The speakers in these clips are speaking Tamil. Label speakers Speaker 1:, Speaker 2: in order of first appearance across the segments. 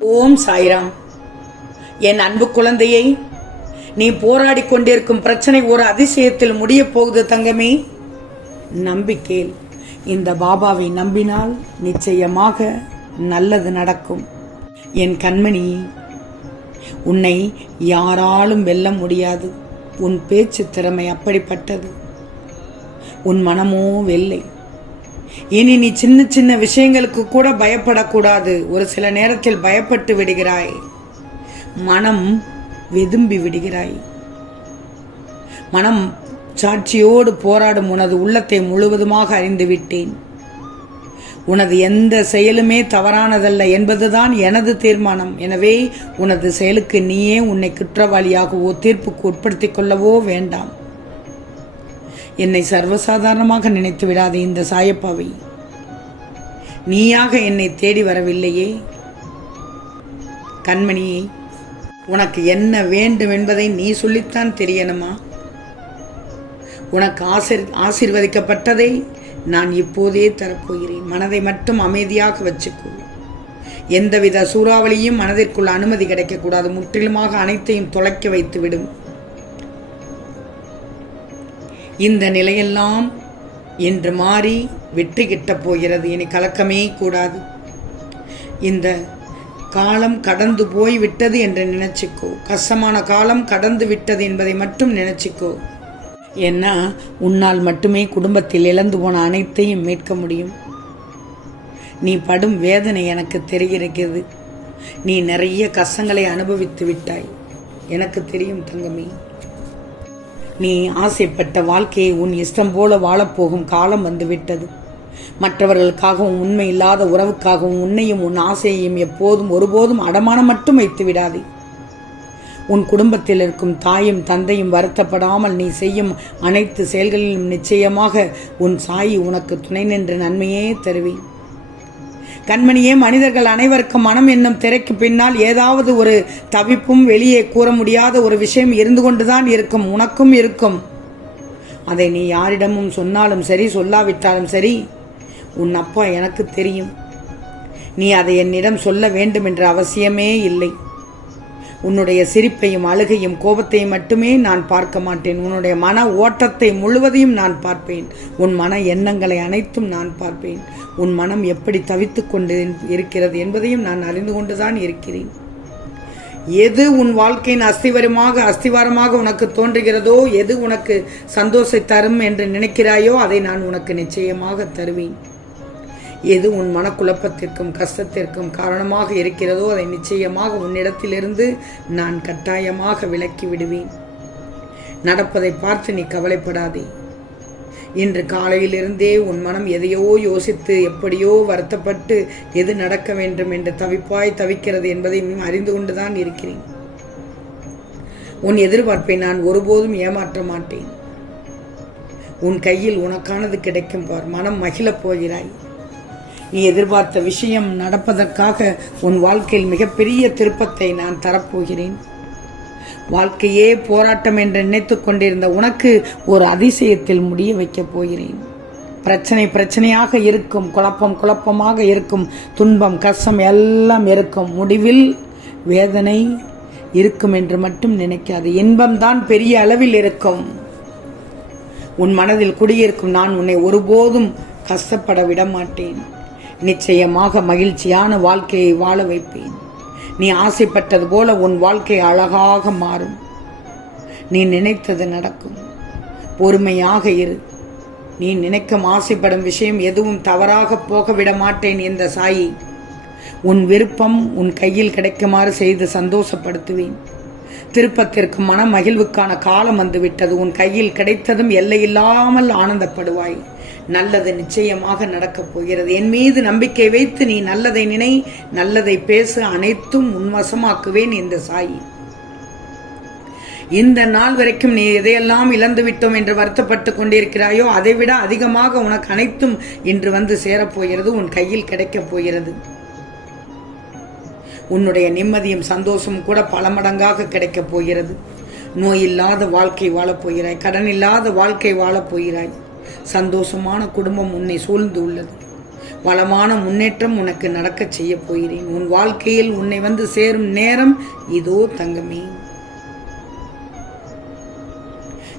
Speaker 1: ஓம் சாய்ராம். என் அன்பு குழந்தையை நீ போராடி கொண்டிருக்கும் பிரச்சனை ஒரு அதிசயத்தில் முடியப் போகுது தங்கமே. நம்பிக்கையில் இந்த பாபாவை நம்பினால் நிச்சயமாக நல்லது நடக்கும். என் கண்மணி உன்னை யாராலும் வெல்ல முடியாது. உன் பேச்சு திறமை அப்படிப்பட்டது. உன் மனமோ வெள்ளை இனி நீ சின்ன சின்ன விஷயங்களுக்கு கூட பயப்படக்கூடாது. ஒரு சில நேரத்தில் பயப்பட்டு விடுகிறாய். மனம் வெதும்பி விடுகிறாய். மனம் சாட்சியோடு போராடும் உனது உள்ளத்தை முழுவதுமாக அறிந்து விட்டேன் உனது எந்த செயலுமே தவறானதல்ல என்பதுதான் எனது தீர்மானம். எனவே உனது செயலுக்கு நீயே உன்னை குற்றவாளியாகவோ தீர்ப்புக்கு உட்படுத்திக் கொள்ளவோ வேண்டாம். என்னை சர்வசாதாரணமாக நினைத்து விடாதே இந்த சாயப்பாவை. நீயாக என்னை தேடி வரவில்லையே. கண்மணியே உனக்கு என்ன வேண்டும் என்பதை நீ சொல்லித்தான் தெரியணுமா? உனக்கு ஆசிர் ஆசிர்வதிக்கப்பட்டதை நான் இப்போதே தரப்போகிறேன். மனதை மட்டும் அமைதியாக வச்சுக்கோ. எந்தவித சூறாவளியும் மனதிற்குள் அனுமதி கிடைக்கக்கூடாது. முற்றிலுமாக அனைத்தையும் தொலைக்க வைத்துவிடும். இந்த நிலையெல்லாம் இன்று மாறி வெற்றி கிட்டப் போகிறது. இனி கலக்கமே கூடாது. இந்த காலம் கடந்து போய் விட்டது என்று நினைச்சுக்கோ. கஷ்டமான காலம் கடந்து விட்டது என்பதை மட்டும் நினைச்சுக்கோ. ஏன்னா உன்னால் மட்டுமே குடும்பத்தில் இழந்து போன அனைத்தையும் மீட்க முடியும். நீ படும் வேதனை எனக்கு தெரிகிறது. நீ நிறைய கஷ்டங்களை அனுபவித்து விட்டாய். எனக்கு தெரியும் தங்கமே. நீ ஆசைப்பட்ட வாழ்க்கையை உன் இஷ்டம் போல வாழப்போகும் காலம் வந்துவிட்டது. மற்றவர்களுக்காகவும் உண்மை இல்லாத உறவுக்காகவும் உன்னையும் உன் ஆசையையும் எப்போதும் ஒருபோதும் அடமானம் மட்டும் வைத்து விடாதே. உன் குடும்பத்தில் இருக்கும் தாயும் தந்தையும் வருத்தப்படாமல் நீ செய்யும் அனைத்து செயல்களிலும் நிச்சயமாக உன் சாயி உனக்கு துணை நின்ற நன்மையே தருவேன். கண்மணியே மனிதர்கள் அனைவருக்கும் மனம் என்னும் திரைக்கு பின்னால் ஏதாவது ஒரு தவிப்பும் வெளியே கூற முடியாத ஒரு விஷயம் இருந்து கொண்டுதான் இருக்கும் உனக்கும் இருக்கும். அதை நீ யாரிடமும் சொன்னாலும் சரி சொல்லாவிட்டாலும் சரி உன் அப்பா எனக்கு தெரியும். நீ அதை என்னிடம் சொல்ல வேண்டும் என்ற அவசியமே இல்லை. உன்னுடைய சிரிப்பையும் அழுகையும் கோபத்தையும் மட்டுமே நான் பார்க்க மாட்டேன். உன்னுடைய மன ஓட்டத்தை முழுவதையும் நான் பார்ப்பேன். உன் மன எண்ணங்களை அனைத்தும் நான் பார்ப்பேன். உன் மனம் எப்படி தவித்து கொண்டு இருக்கிறது என்பதையும் நான் அறிந்து கொண்டுதான் இருக்கிறேன். எது உன் வாழ்க்கையின் அஸ்திவரமாக அஸ்திவாரமாக உனக்கு தோன்றுகிறதோ எது உனக்கு சந்தோஷத்தை தரும் என்று நினைக்கிறாயோ அதை நான் உனக்கு நிச்சயமாக தருவேன். எது உன் மனக்குழப்பத்திற்கும் கஷ்டத்திற்கும் காரணமாக இருக்கிறதோ அதை நிச்சயமாக உன்னிடத்திலிருந்து நான் கட்டாயமாக விலக்கி விடுவேன். நடப்பதை பார்த்து நீ கவலைப்படாதே. இன்று காலையிலிருந்தே உன் மனம் எதையோ யோசித்து எப்படியோ வருத்தப்பட்டு எது நடக்க வேண்டும் என்று தவிப்பாய் தவிக்கிறது என்பதை அறிந்து கொண்டுதான் இருக்கிறேன். உன் எதிர்பார்ப்பை நான் ஒருபோதும் ஏமாற்ற மாட்டேன். உன் கையில் உனக்கானது கிடைக்கும் பார். மனம் மகிழப் போகிறாய். நீ எதிர்பார்த்த விஷயம் நடப்பதற்காக உன் வாழ்க்கையில் மிகப்பெரிய திருப்பத்தை நான் தரப்போகிறேன். வாழ்க்கையே போராட்டம் என்று நினைத்து கொண்டிருந்த உனக்கு ஒரு அதிசயத்தில் முடிய வைக்கப் போகிறேன். பிரச்சனை பிரச்சனையாக இருக்கும் குழப்பம் குழப்பமாக இருக்கும் துன்பம் கஷ்டம் எல்லாம் இருக்கும் முடிவில் வேதனை இருக்கும் என்று மட்டும் நினைக்காது. இன்பம்தான் பெரிய அளவில் இருக்கும். உன் மனதில் குடியிருக்கும் நான் உன்னை ஒருபோதும் கஷ்டப்பட விட மாட்டேன். நிச்சயமாக மகிழ்ச்சியான வாழ்க்கையை வாழ வைப்பேன். நீ ஆசைப்பட்டது போல உன் வாழ்க்கை அழகாக மாறும். நீ நினைத்தது நடக்கும். பொறுமையாக இரு. நீ நினைக்கும் ஆசைப்படும் விஷயம் எதுவும் தவறாக போக விட மாட்டேன் இந்த சாயி. உன் விருப்பம் உன் கையில் கிடைக்குமாறு செய்து சந்தோஷப்படுத்துவேன். திருப்பத்திற்கு மன மகிழ்வுக்கான காலம் வந்துவிட்டது. உன் கையில் கிடைத்ததும் எல்லையில்லாமல் ஆனந்தப்படுவாய். நல்லது நிச்சயமாக நடக்கப் போகிறது. என் மீது நம்பிக்கை வைத்து நீ நல்லதை நினை நல்லதை பேசு அனைத்தும் உன்வசமாக்குவேன் இந்த சாயி. இந்த நாள் வரைக்கும் நீ எதையெல்லாம் இழந்து விட்டோம் என்று வருத்தப்பட்டு கொண்டிருக்கிறாயோ அதைவிட அதிகமாக உனக்கு அனைத்தும் இன்று வந்து சேரப்போகிறது உன் கையில் கிடைக்கப் போகிறது. உன்னுடைய நிம்மதியும் சந்தோஷமும் கூட பல மடங்காக கிடைக்கப் போகிறது. நோய் இல்லாத வாழ்க்கை வாழப்போகிறாய் கடன் இல்லாத வாழ்க்கை வாழப் போகிறாய். சந்தோஷமான குடும்பம் உன்னை சூழ்ந்து உள்ளது. வளமான முன்னேற்றம் உனக்கு நடக்கச் செய்யப் போகிறேன். உன் வாழ்க்கையில் உன்னை வந்து சேரும் நேரம் இதோ தங்கமே.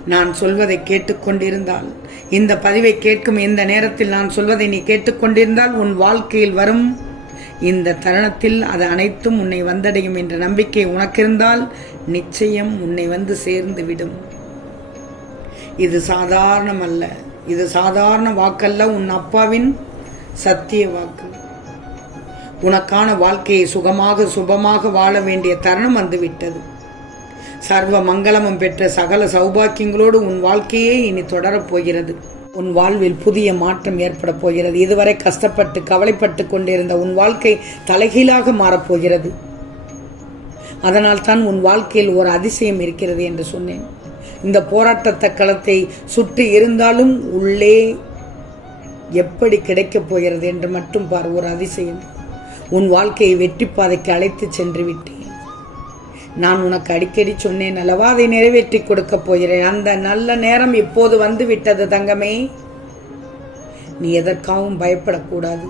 Speaker 1: நான் சொல்வதை கேட்டுக்கொண்டிருந்தால் இந்த பதிவை கேட்கும் இந்த நேரத்தில் நான் சொல்வதை நீ கேட்டுக்கொண்டிருந்தால் உன் வாழ்க்கையில் வரும் இந்த தருணத்தில் அது அனைத்தும் உன்னை வந்தடையும் என்ற நம்பிக்கை உனக்கிருந்தால் நிச்சயம் உன்னை வந்து சேர்ந்து விடும். இது சாதாரணம் அல்ல. இது சாதாரண வாக்கல்ல உன் அப்பாவின் சத்திய வாக்கு. உனக்கான வாழ்க்கையை சுகமாக சுபமாக வாழ வேண்டிய தருணம் வந்துவிட்டது. சர்வ மங்களமும் பெற்ற சகல சௌபாக்கியங்களோடு உன் வாழ்க்கையே இனி தொடரப் போகிறது. உன் வாழ்வில் புதிய மாற்றம் ஏற்பட போகிறது. இதுவரை கஷ்டப்பட்டு கவலைப்பட்டு கொண்டிருந்த உன் வாழ்க்கை தலைகீழாக மாறப்போகிறது அதனால் தான் உன் வாழ்க்கையில் ஒரு அதிசயம் இருக்கிறது என்று சொன்னேன். இந்த போராட்டத்த களத்தை சுற்றி இருந்தாலும் உள்ளே எப்படி கிடைக்கப் போகிறது என்று மட்டும் பார். ஒரு அதிசயம். உன் வாழ்க்கையை வெற்றி பாதைக்கு அழைத்து சென்று விட்டேன். நான் உனக்கு அடிக்கடி சொன்னேன் அல்லவா? அதை நிறைவேற்றி கொடுக்கப் போகிறேன். அந்த நல்ல நேரம் இப்போது வந்து விட்டது தங்கமே. நீ எதற்காகவும் பயப்படக்கூடாது.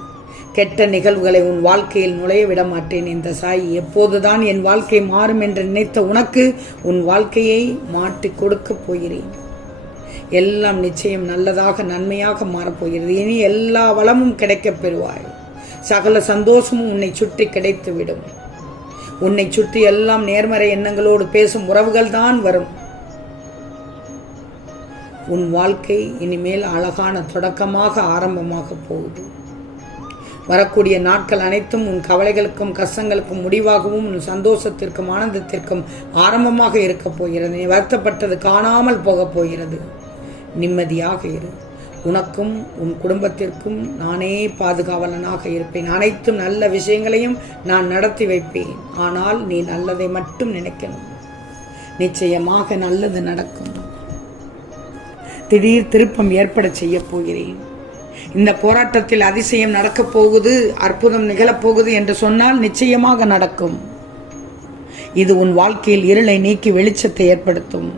Speaker 1: கெட்ட நிகழ்வுகளை உன் வாழ்க்கையில் நுழைய விட மாட்டேன் இந்த சாய். எப்போதுதான் என் வாழ்க்கை மாறும் என்று நினைத்த உனக்கு உன் வாழ்க்கையை மாற்றி கொடுக்க போகிறேன். எல்லாம் நிச்சயம் நல்லதாக நன்மையாக மாறப்போகிறது. இனி எல்லா வளமும் கிடைக்கப் பெறுவாய். சகல சந்தோஷமும் உன்னை சுற்றி கிடைத்துவிடும். உன்னை சுற்றி எல்லாம் நேர்மறை எண்ணங்களோடு பேசும் உறவுகள் தான் வரும். உன் வாழ்க்கை இனிமேல் அழகான தொடக்கமாக ஆரம்பமாக போகுது. வரக்கூடிய நாட்கள் அனைத்தும் உன் கவலைகளுக்கும் கஷ்டங்களுக்கும் முடிவாகவும் உன் சந்தோஷத்திற்கும் ஆனந்தத்திற்கும் ஆரம்பமாக இருக்கப் போகிறது. நீ வருத்தப்பட்டது காணாமல் போகப் போகிறது. நிம்மதியாக இரு. உனக்கும் உன் குடும்பத்திற்கும் நானே பாதுகாவலனாக இருப்பேன். அனைத்து நல்ல விஷயங்களையும் நான் நடத்தி வைப்பேன். ஆனால் நீ நல்லதை மட்டும் நினைக்கணும். நிச்சயமாக நல்லது நடக்கும். திடீர் திருப்பம் ஏற்பட செய்யப் போகிறேன். இந்த போராட்டத்தில் அதிசயம் நடக்கப் போகுது அற்புதம் நிகழப்போகுது என்று சொன்னால் நிச்சயமாக நடக்கும். இது உன் வாழ்க்கையில் இருளை நீக்கி வெளிச்சத்தை ஏற்படுத்தும்.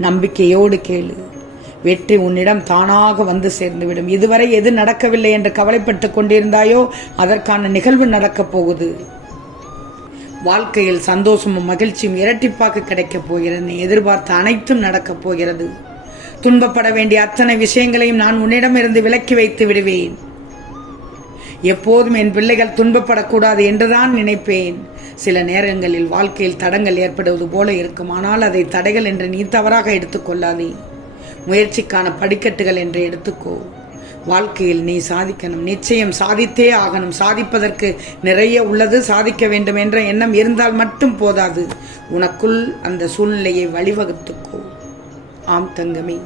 Speaker 1: நம்பிக்கையோடு கேளு. வெற்றி உன்னிடம் தானாக வந்து சேர்ந்துவிடும். இதுவரை எது நடக்கவில்லை என்று கவலைப்பட்டு கொண்டிருந்தாயோ அதற்கான நிகழ்வு நடக்கப் போகுது. வாழ்க்கையில் சந்தோஷமும் மகிழ்ச்சியும் இரட்டிப்பாக கிடைக்கப் போகிறது. நீ எதிர்பார்த்த அனைத்தும் நடக்கப் போகிறது. துன்பப்பட வேண்டிய அத்தனை விஷயங்களையும் நான் உன்னிடமிருந்து விலக்கி வைத்து விடுவேன். எப்போதும் என் பிள்ளைகள் துன்பப்படக்கூடாது என்றுதான் நினைப்பேன். சில நேரங்களில் வாழ்க்கையில் தடங்கள் ஏற்படுவது போல இருக்கும். ஆனால் அதை தடைகள் என்று நீ தவறாக எடுத்துக்கொள்ளாதே முயற்சிக்கான படிக்கட்டுகள் என்று எடுத்துக்கோ. வாழ்க்கையில் நீ சாதிக்கணும். நிச்சயம் சாதித்தே ஆகணும். சாதிப்பதற்கு நிறைய உள்ளது. சாதிக்க வேண்டும் என்ற எண்ணம் இருந்தால் மட்டும் போதாது. உனக்குள் அந்த சூழ்நிலையை வழிவகுத்துக்கோ. ஆம் தங்கமே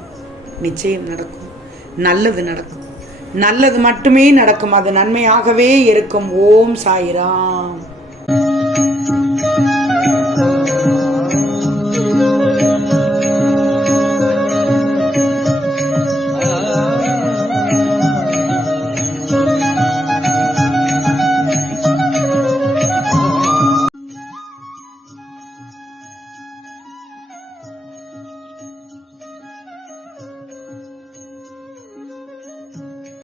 Speaker 1: நிச்சயம் நடக்கும். நல்லது நடக்கும். நல்லது மட்டுமே நடக்கும். அது நன்மையாகவே இருக்கும். ஓம் சாயிராம்.